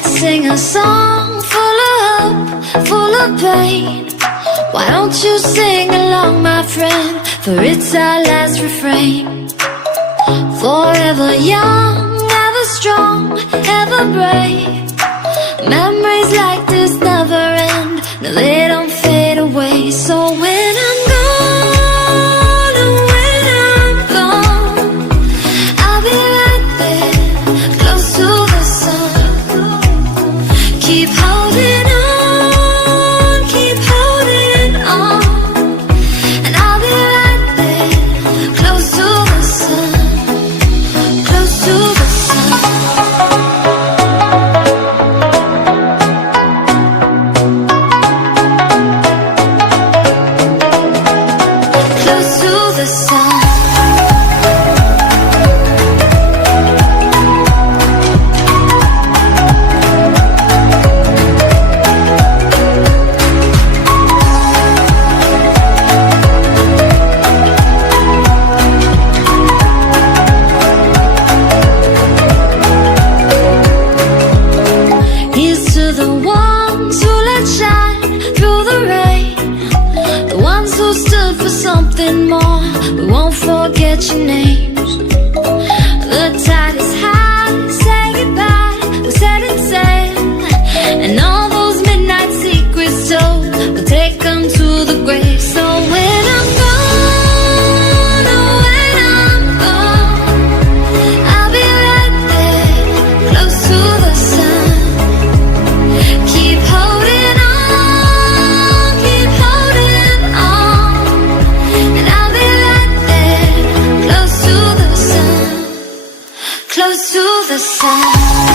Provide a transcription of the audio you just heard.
Let's sing a song full of hope, full of pain. Why don't you sing along, my friend? For it's our last refrain. Forever young, ever strong, ever brave. Memories like this never end. No, they don't fade away. So when I'm gone, and when I'm gone, I'll be right there, close to the sun. Keep holding on, keep holding on, and I'll be right there, close to the sun, close to the sun. Close to the sun. Here's to the ones who let shine through the rain, the ones who stood for something more. We won't forget your names. The tide is high, say goodbye, we're setting sail, and all those midnight secrets told, we'll take them to the grave. So when I'm gone, oh, when I'm gone, I'll be right there, close to the sun. Keep holding on, keep holding on, and I'll be right there, close to the sun, close to the sun.